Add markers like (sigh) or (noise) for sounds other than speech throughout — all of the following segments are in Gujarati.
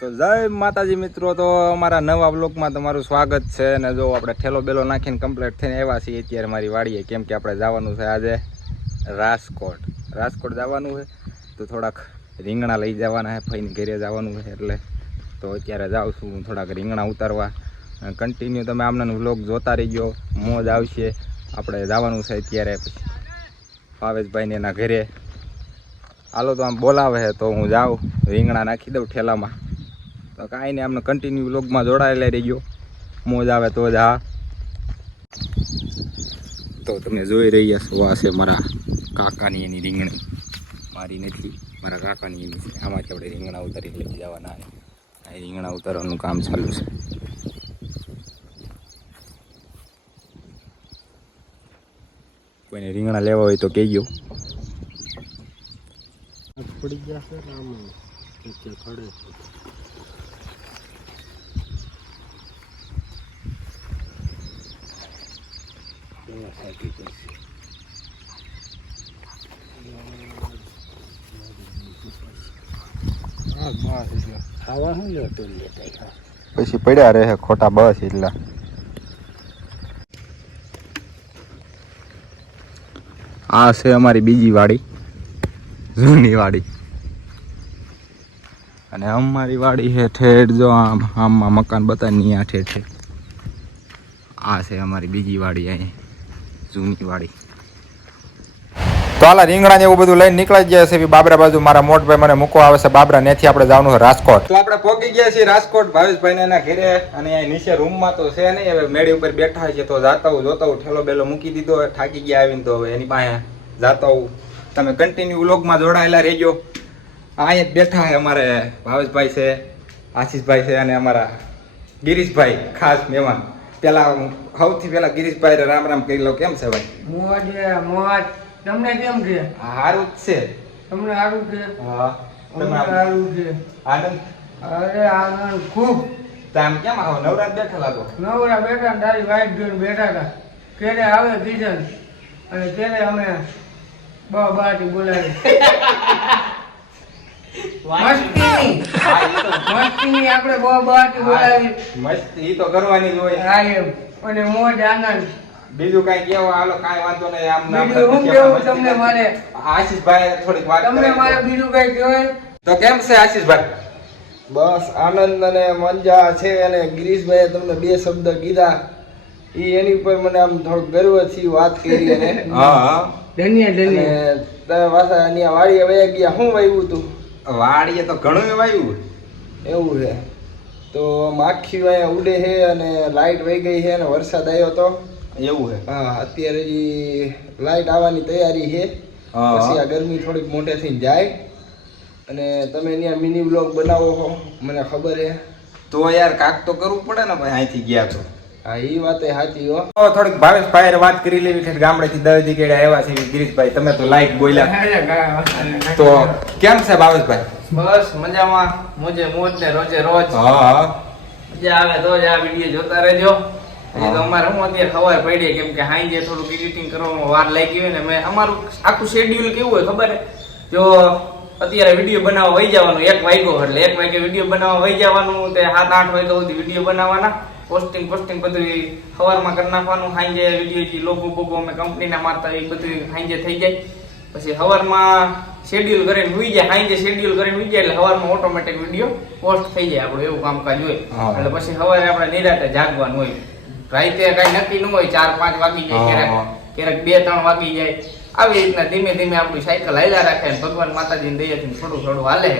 તો જય માતાજી મિત્રો, તો અમારા નવા બ્લોકમાં તમારું સ્વાગત છે. અને જો આપણે ઠેલો બેલો નાખીને કમ્પ્લીટ થઈને આવ્યા છીએ અત્યારે મારી વાડીએ, કેમ કે આપણે જવાનું છે આજે રાજકોટ. રાજકોટ જવાનું છે, તો થોડાક રીંગણા લઈ જવાના છે ફઈને ઘરે જવાનું છે એટલે તો અત્યારે જાઉં છું થોડાક રીંગણા ઉતારવા. કન્ટિન્યુ તમે આમના વ્લોગ જોતા રહી ગયો મોજ આવશે. આપણે જવાનું છે અત્યારે ભાવેશભાઈને એના ઘરે. હાલો તો આમ બોલાવે છે, તો હું જાઉં, રીંગણા નાખી દઉં ઠેલામાં. તો કાંઈ નહીં, આમને કન્ટિન્યુ વ્લોગમાં જોડાયેલા રહી ગયો મોજ આવે તો જ, હા. તો તમે જોઈ રહ્યા છો, આ છે મારા કાકાની એની રીંગણી. મારી નથી, મારા કાકાની એની છે. આમાંથી આપણે રીંગણા ઉતારી લઈ જવાના આ રીંગણા ઉતારવાનું કામ ચાલુ છે. કોઈને રીંગણા લેવા હોય તો કહેજો. પડી ગયા છે ને આમ નીચે ખડે છે દવા થાકી જશે હા બસ એટલે ખાવા શું લેતો લેતા ખા પછી પડ્યા રહે ખોટા બસ એટલા. આ છે અમારી બીજી વાડી, જૂની વાડી. અને અમારી વાડી છે ઠેઠ, જો આમ આમમાં મકાન બતાવી આ ઠેઠ છે. આ છે અમારી બીજી વાડી અહીં. જૂની વાડી. તો આલા રીંગણા ને એવું બધું લઈને નીકળી ગયા છે. બાબરા બાજુ મારા મોટભાઈ મને મૂકવા આવે છે. બાબરા નેથી આપણે જવાનું છે રાજકોટ. તો આપણે પહોંચી ગયા છીએ રાજકોટ. ભાવેશભાઈ એના ઘરે અને અહીં નીચે રૂમમાં તો છે નહીં. હવે મેળી ઉપર બેઠા છે તો જાતા હું જોતા હું ઠેલો બેલો મૂકી દીધો હવે થાકી ગયા આવીને તો હવે એની પાસે જાતા હું તમે કન્ટિન્યુ વ્લોગમાં જોડાયેલા રહેજો. અહીંયા જ બેઠા છે અમારે ભાવેશભાઈ છે આશીષભાઈ છે અને અમારા ગિરીશભાઈ ખાસ મહેમાન. પેલા સૌથી પેલા ગિરીશભાઈ રામ રામ કહી લો કેમ છે ભાઈ? મોજ મોજ. તમને કેમ છે? સારું જ છે. તમને સારું છે? હા તમને સારું છે. આનંદ? અરે આનંદ ખૂબ. તામ કેમ આવો? નવરાત બેઠેલા તો? નવરા બેઠા ને તારી વાઈફ જોઈને બેઠા હતા. ત્યારે આવે સીઝન અને ત્યારે અમે બા બાટી બોલાવી. (laughs) મસ્તીની. (laughs) મસ્તીની આપણે બહુ બાટી બોલાવી. મસ્તી તો કરવાની જ હોય. હા એમ. અને મોજ આનંદ. બીજું કઈ કેવો હાલો કઈ વાંધો નહીં. આમ નામ બીજું હું કેવું તમને મારે? આશીષભાઈ થોડીક વાત તમને મારે બીજું કઈ કહેવાય? તો કેમ છે આશીષભાઈ? બસ આનંદ અને મજા છે અને ગિરીશભાઈએ તમને બે શબ્દ કીધા. એ એની ઉપર મને આમ થોડું ગર્વથી વાત કરી અને. (laughs) હા હા. ધન્ય અને ધન્ય તમે પાછા અહીંયા વાડીએ વયા ગયા. શું વાવ્યું તું? વાડીએ તો ઘણું વાયું. એવું છે. તો માખી અહીંયા ઉડે છે અને લાઈટ વહી ગઈ છે અને વરસાદ આવ્યો તો. એવું છે? હા અત્યારે હજી લાઈટ આવવાની તૈયારી છે. પછી આ ગરમી થોડીક મોઢેથી જાય. અને તમે અહીંયા મિની બ્લોગ બનાવો છો મને ખબર છે. તો યાર કાક તો કરવું પડે ને ભાઈ અહીંથી ગયા તો. હા એ વાતે સાચી હો. થોડીક ભાવેશભાઈ હારે વાત કરી લેવી છે ગામડેથી દસ જગ્યાએ આવ્યા છે ગિરીશભાઈ તમે તો લાઈક બોલ્યા. તો કેમ છે ભાવેશભાઈ? બસ મજામાં મોજે મોજ ને રોજે રોજ. હા હા. મજા આવે તો જ આ વીડિયો જોતા રહેજો. હજી તો અમારે હું અત્યારે ખબર પડી કેમ કે હાઈ એડિટિંગ કરવામાં વાર લાગી હોય ને મેં અમારું આખું શેડ્યુલ કેવું હોય ખબર છે? જો અત્યારે વીડિયો બનાવવા વહી જવાનું એક વાગ્યો એટલે એક વાગે વીડિયો બનાવવા વહી જવાનું તે સાત આઠ વાગ્યા સુધી વીડિયો બનાવવાના. પોસ્ટિંગ પોસ્ટિંગ બધું સવારમાં કરી નાખવાનું હાંજે વીડિયો લોગો બોગો અમે કંપનીના મારતા એ બધું હાંજે થઈ જાય. પછી સવારમાં શેડ્યુલ કરીને હુઈ જાય હાંજે શેડ્યુલ કરીને હુઈ જાય એટલે સવારમાં ઓટોમેટિક વીડિયો પોસ્ટ થઈ જાય આપણું એવું કામકાજ હોય. એટલે પછી સવારે આપણે નિરાતે જાગવાનું હોય. રાતે કઈ નક્કી ન હોય ચાર પાંચ વાગી જાય ક્યારેક ક્યારેક બે ત્રણ વાગી જાય. આવી રીતના ધીમે ધીમે આપણી સાયકલ હાલ્યા રાખે અને ભગવાન માતાજીની દયાથી થોડું થોડું હાલે.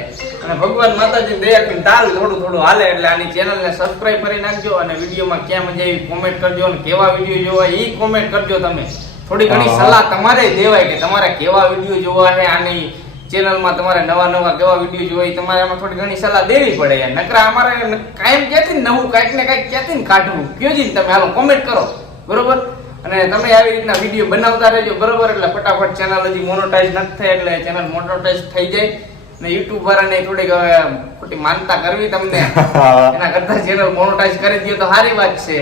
અને ભગવાન માતાજીની દયાથી તાલ થોડું થોડું હાલે એટલે આની ચેનલને સબસ્ક્રાઇબ કરી નાખજો અને વિડીયોમાં ક્યાં મજા આવી કોમેન્ટ કરજો અને કેવા વીડિયો જોવા એ કોમેન્ટ કરજો તમે. થોડી ઘણી સલાહ તમારે દેવાય કે તમારે કેવા વીડિયો જોવા છે આની ચેનલમાં તમારે નવા નવા કેવા વીડિયો જોવા તમારે આમાં થોડી ઘણી સલાહ દેવી પડે. યાર નકરા અમારે કાયમ ક્યાંથી ને નવું કાંઈક ને કાંઈક ક્યાંથી ને કાઢવું કયો જઈને તમે? હાલો કોમેન્ટ કરો. બરોબર? અને તમે આવી રીતના વીડિયો બનાવતા રહેજો બરોબર? એટલે ફટાફટ ચેનલ હજી મોનોટાઈઝ નથી થઈ એટલે ચેનલ મોનોટાઈઝ થઈ જાય. ને યુટ્યુબ વાળાને થોડીક હવે ખોટી માનતા કરવી તમને. (laughs) એના કરતા ચેનલ મોનોટાઈઝ કરી દો તો સારી વાત છે.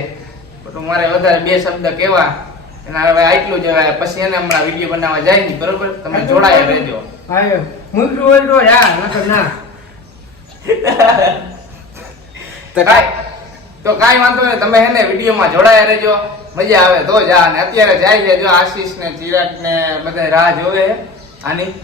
પણ મારે વધારે બે શબ્દ કહેવા એના હવે આટલું જ હવે પછી એને હમણાં વીડિયો બનાવવા જાય ને બરોબર? તમે જોડાયા રહેજો. મૂકવું હોય તો યાર નકર ના. (laughs) તો કાંઈ તો કાંઈ વાંધો નહીં તમે હેને વિડીયોમાં જોડાયા રહેજો. મજા આવે તો જા. અને અત્યારે જાય છે જો આશીષ ને ચિરાગ ને બધા રાહ જોવે આની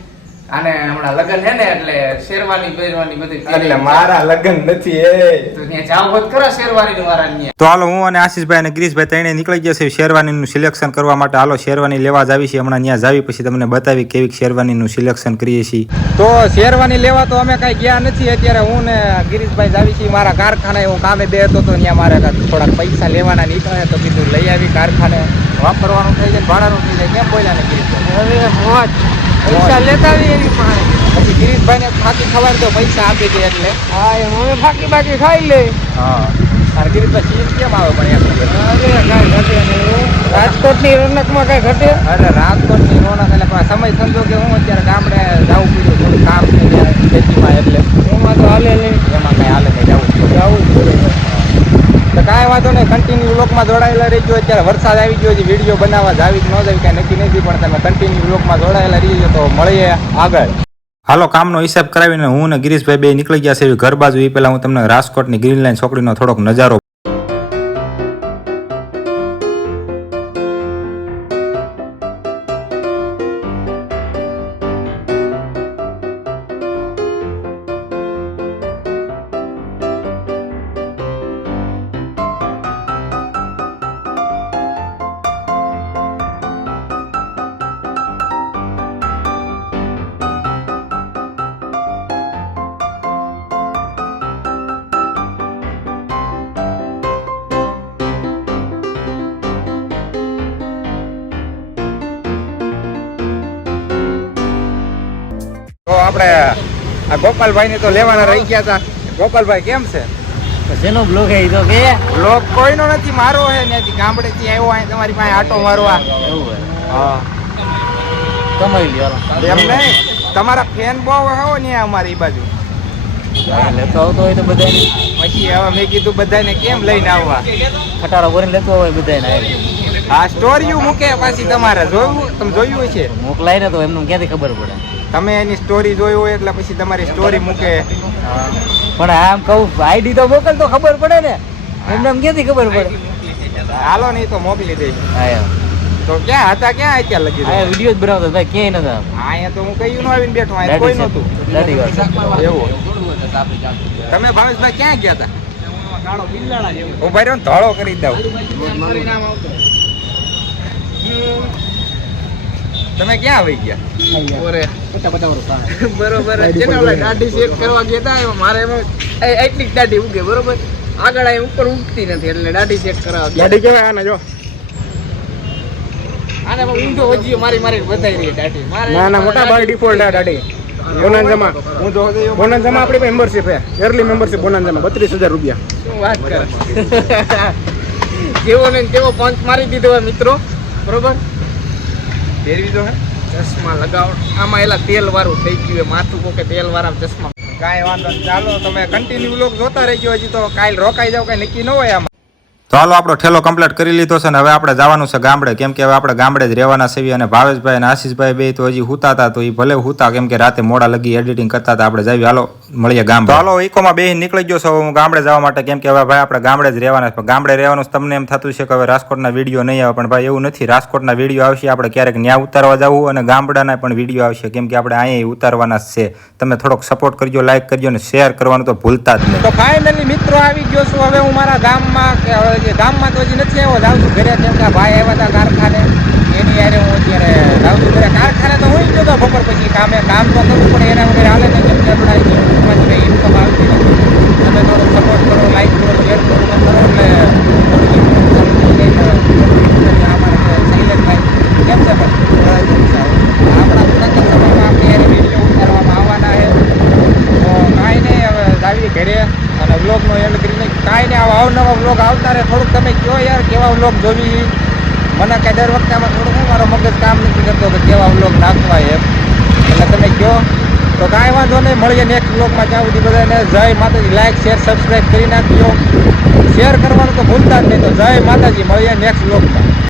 આને હમણાં લગ્ન છે ને એટલે શેરવાની પહેરવાની બધી એટલે મારા લગ્ન નથી એ. તો ત્યાં જાવ હોત ખરા શેરવાની વાળા ત્યાં તો હાલો હું અને આશીષભાઈ અને ગિરીશભાઈ ત્રણે નીકળી ગયા છે શેરવાની નું સિલેક્શન કરવા માટે હાલો શેરવાની લેવા જ આવી છે હમણાં ત્યાં જાવી પછી તમને બતાવી કેવી શેરવાની નું સિલેક્શન કરીએ છીએ. તો શેરવાની લેવા તો અમે કઈ ગયા નથી. અત્યારે હું ને ગિરીશભાઈ જાવી છીએ. મારા કારખાને હું કામે બે હતો તો ત્યાં મારે થોડાક પૈસા લેવાના નીકળે તો કીધું લઈ આવી કારખાને. વાપરવાનું થઈ જાય ભાડાનું થઈ જાય કેમ બોલ્યા ને ગિરીશભાઈ હવે મોજ પૈસા લેતા આવી એની પાસે. પછી ગિરીશભાઈને ફાકી ખબર તો પૈસા આપી દે એટલે. હા એ હવે ફાકી બાકી ખાઈ લે. હા. અને ગિરીશભાઈ સીએમ કેમ આવે પણ એમ? રાજકોટની રૌનકમાં કાંઈ ઘટે? અરે રાજકોટની રોનક એટલે પણ સમય કે હું અત્યારે ગામડે જવું પડ્યું થોડું કામ છે ખેતીમાં એટલે. એમાં તો હાલે નહીં એમાં કઈ હાલે નહીં જવું જવું કાંઈ વાંધો નહીં કન્ટિન્યુ વ્લોગમાં જોડાયેલા રહીજો. અત્યારે વરસાદ આવી ગયો છે વીડિયો બનાવવા જ આવી જ ન જાય કાંઈ નક્કી નથી, પણ તમે કન્ટિન્યુ લોકમાં જોડાયેલા રહીજો તો મળીએ આગળ. હાલો, કામનો હિસાબ કરાવીને હું ને ગિરીશભાઈ બે નીકળી ગયા છે ઘર બાજુ. એ પહેલાં હું તમને રાજકોટની ગ્રીન લાઇન છોકરીનો થોડોક નજારો આપણે આ ગોપાલભાઈ ને તો લેવાના રહી ગયા હતા ગોપાલભાઈ કેમ છે? જેનો બ્લોગ હે તો કે. બ્લોગ કોઈનો નથી મારો હે ત્યાંથી ગામડે થી આવ્યો અહીં તમારી પાસે આટો મારવા. એવું હા. કમાઈ લ્યો એમ નહીં તમારા ફેન બહુ હો ને અમારી બાજુ. લેતો આવતો હોય તો બધાને પછી હવે મેં કીધું બધાને કેમ લઈને આવવા? ખટારો ભરીને લેતો હોય બધાને આ સ્ટોરીઓ મૂકે પાછી તમારે જોયું તમે જોયું હોય છે? મોકલાય ને તો એમનું ક્યાંથી ખબર પડે? તમે એની સ્ટોરી જોઈ હોય એટલે પછી તમારી સ્ટોરી મૂકે. પણ આમ કહું આઈડી તો મોકલ તો ખબર પડે ને. એમને ક્યાંથી ખબર પડે? હાલો નહીં તો મોકલી દઈશ હા તો ક્યાં હતા ક્યાં અત્યારે લગી આ વીડિયો જ બનાવતો ભાઈ ક્યાંય નતા અહીંયા તો હું કયું નો આવીને બેઠો આ કોઈ નહોતું. એવું. તમે ભાવેશભાઈ ક્યાં ગયા હતા? ઊભા રહ્યો ને ધોળો કરી દઉં. તમે ક્યાં આવી ગયા? ઓરે. (laughs) બરોબર દાઢી શેક કરવા ગયા મારે એમાં એટલી દાઢી ઉગે બરોબર? આગળ અહીં ઉપર ઉગતી નથી એટલે દાઢી શેક કરાવવા દાઢી કેવાય આને જો. આને ઊંધો વજીયો મારી મારી બતાવી રહી દાઢી. ના ના મોટા ભાઈ ડિફોલ્ટ આ દાઢી. બોનાન્જામાં હું તો હતો બોનાન્જામાં આપણી મેમ્બરશિપ છે એર્લી મેમ્બરશિપ બત્રીસ હજાર રૂપિયા. શું વાત કરે? (laughs) જેવો ને તેવો પંચ મારી દીધો મિત્રો. બરોબર? ફેરવી દો હે ચશ્મા લગાવો. આમાં એલા તેલ વાળું થઈ ગયું હોય. માથું કોકે તેલ વાળા ચશ્મા. કાંઈ વાંધો ચાલો, તમે કન્ટિન્યુ લોક જોતા રહેજો. હજી તો કાલ રોકાઈ જાવ કઈ નક્કી ન હોય આમાં. તો હાલો, આપણો ઠેલો કમ્પ્લીટ કરી લીધો છે ને હવે આપણે જવાનું છે ગામડે. કેમ કે હવે આપણે ગામડે જ રહેવાના છીએ અને ભાવેશભાઈ અને આશીષભાઈ બે તો હજી હુતા હતા, તો એ ભલે હુતા, કેમ કે રાતે મોડા લગી એડિટિંગ કરતા હતા, આપણે જઈએ હાલો. મળીએ ગામ ચાલો હાલો ઇકોમાં બે નીકળી ગયો છો. હું ગામડે જવા માટે કેમ કે હવે ભાઈ આપણે ગામડે જ રહેવાના છે. પણ ગામડે રહેવાનું તમને એમ થતું છે કે હવે રાજકોટના વીડિયો નહીં આવે. પણ ભાઈ એવું નથી. રાજકોટના વીડિયો આવશે આપણે ક્યારેક ન્યા ઉતારવા જવું અને ગામડાના પણ વીડિયો આવશે. કેમ કે આપણે અહીંયા ઉતારવાના છે. તમે થોડોક સપોર્ટ કરજો લાઈક કરજો અને શેર કરવાનું તો ભૂલતા જ નહીં. તો ફાઇનલી મિત્રો આવી ગયો છું. હવે હું મારા ગામમાં કે હવે ગામમાં તો હજી નથી આવ્યો જાઉં છું ઘરે. કેમ કે ભાઈ આવ્યા હતા કારખાને. એની યારે હું અત્યારે છું કારખાને તો હું જ જતો બપોર પછી. કામે કામ તો કરવું પણ એના વગર હાલે નહીં કેમ? યુટ્યુબમાં કંઈ ઇન્કમ આવતી નથી. તમે થોડું સપોર્ટ કરો લાઈક કરો શેર કરો તો કરો એટલે શૈલેષભાઈ કેમ છે ભાઈ? આપણા નક્કર સમયમાં આપણે એને વીડિયો ઉતારવામાં આવવાના છે. તો કાંઈ નહીં હવે જાવી ઘરે. અને બ્લોગનો એન્ડ કરીને કાંઈ નહીં આવા અવનવા બ્લોગ આવતા રહે. થોડુંક તમે કહો યાર કેવા વ્લોગ જોવી? મને કાંઈ દર વખતે આમાં થોડુંક શું મારો મગજ કામ નથી કરતો કે કેવા વ્લોગ નાખવા એમ. એટલે તમે કહો તો કાંઈ વાંધો નહીં, મળીએ નેક્સ્ટ બ્લોગમાં ત્યાં સુધી બધાને જય માતાજી. લાઈક શેર સબસ્ક્રાઈબ કરી નાખજો. શેર કરવાનું તો ભૂલતા જ નહીં, તો જય માતાજી. મળીએ નેક્સ્ટ વ્લોગમાં